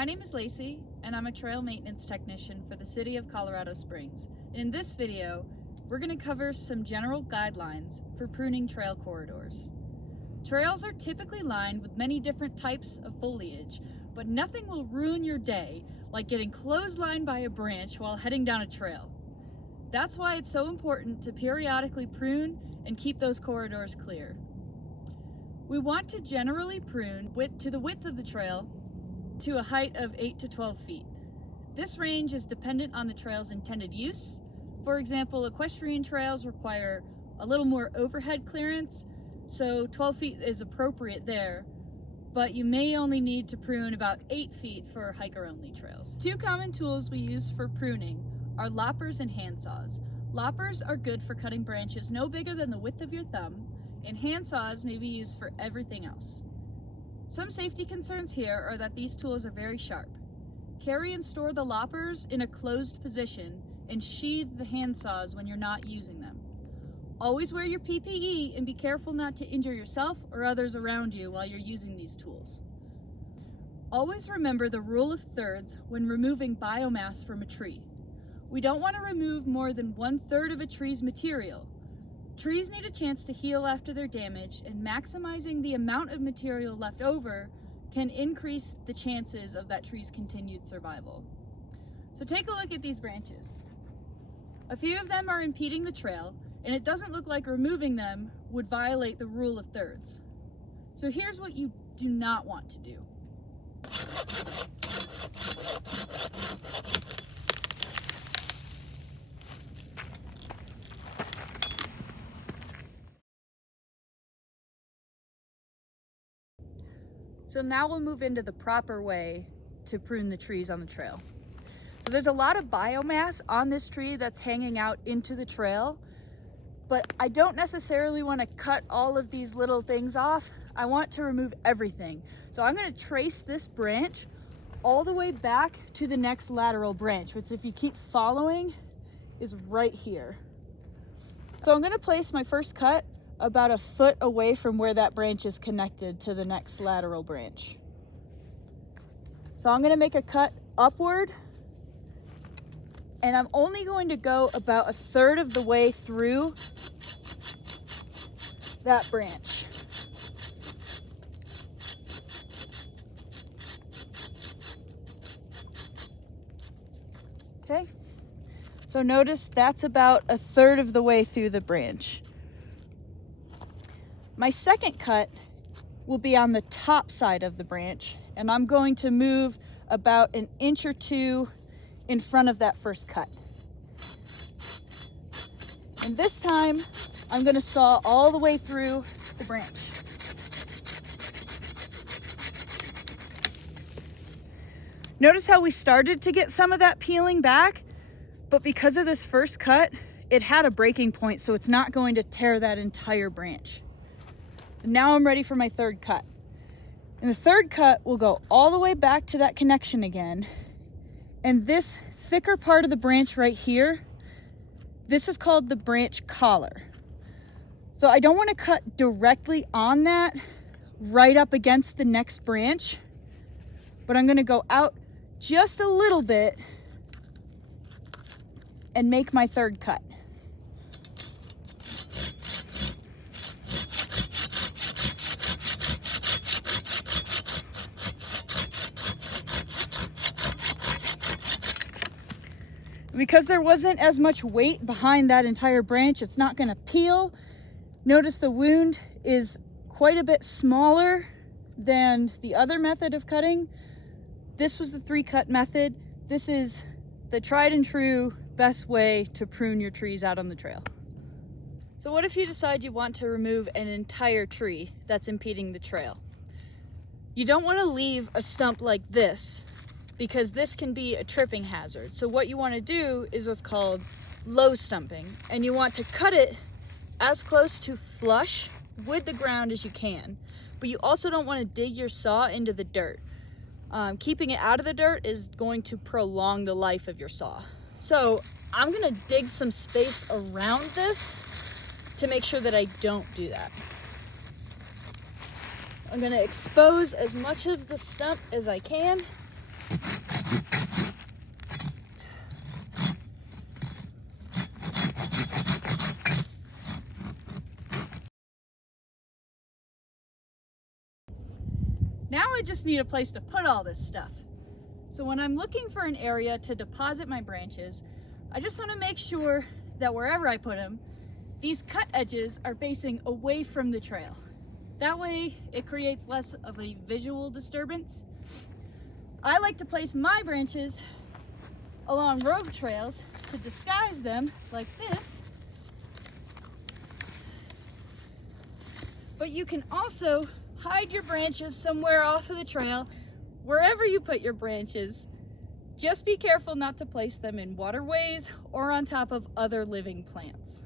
My name is Lacey, and I'm a trail maintenance technician for the city of Colorado Springs. In this video, we're going to cover some general guidelines for pruning trail corridors. Trails are typically lined with many different types of foliage, but nothing will ruin your day like getting clotheslined by a branch while heading down a trail. That's why it's so important to periodically prune and keep those corridors clear. We want to generally prune to the width of the trail to a height of 8 to 12 feet. This range is dependent on the trail's intended use. For example, equestrian trails require a little more overhead clearance, so 12 feet is appropriate there, but you may only need to prune about 8 feet for hiker-only trails. Two common tools we use for pruning are loppers and handsaws. Loppers are good for cutting branches no bigger than the width of your thumb, and handsaws may be used for everything else. Some safety concerns here are that these tools are very sharp. Carry and store the loppers in a closed position and sheathe the handsaws when you're not using them. Always wear your PPE and be careful not to injure yourself or others around you while you're using these tools. Always remember the rule of thirds when removing biomass from a tree. We don't want to remove more than 1/3 of a tree's material. Trees need a chance to heal after they're damaged, and maximizing the amount of material left over can increase the chances of that tree's continued survival. So take a look at these branches. A few of them are impeding the trail, and it doesn't look like removing them would violate the rule of thirds. So here's what you do not want to do. So now we'll move into the proper way to prune the trees on the trail. So there's a lot of biomass on this tree that's hanging out into the trail, but I don't necessarily want to cut all of these little things off. I want to remove everything. So I'm going to trace this branch all the way back to the next lateral branch, which if you keep following is right here. So I'm going to place my first cut about 1 foot away from where that branch is connected to the next lateral branch. So I'm going to make a cut upward, and I'm only going to go about 1/3 of the way through that branch. Okay, so notice that's about 1/3 of the way through the branch. My second cut will be on the top side of the branch, and I'm going to move about 1 inch or 2 in front of that first cut. And this time, I'm going to saw all the way through the branch. Notice how we started to get some of that peeling back, but because of this first cut, it had a breaking point, so it's not going to tear that entire branch. Now I'm ready for my third cut. And the third cut will go all the way back to that connection again. And this thicker part of the branch right here, this is called the branch collar. So I don't want to cut directly on that, right up against the next branch, but I'm going to go out just a little bit and make my third cut. Because there wasn't as much weight behind that entire branch, it's not going to peel. Notice the wound is quite a bit smaller than the other method of cutting. This was the 3-cut method. This is the tried and true best way to prune your trees out on the trail. So what if you decide you want to remove an entire tree that's impeding the trail? You don't want to leave a stump like this, because this can be a tripping hazard. So what you want to do is what's called low stumping, and you want to cut it as close to flush with the ground as you can, but you also don't want to dig your saw into the dirt. Keeping it out of the dirt is going to prolong the life of your saw. So I'm going to dig some space around this to make sure that I don't do that. I'm going to expose as much of the stump as I can. Now I just need a place to put all this stuff. So when I'm looking for an area to deposit my branches, I just want to make sure that wherever I put them, these cut edges are facing away from the trail. That way it creates less of a visual disturbance. I like to place my branches along road trails to disguise them like this. But you can also hide your branches somewhere off of the trail. Wherever you put your branches, just be careful not to place them in waterways or on top of other living plants.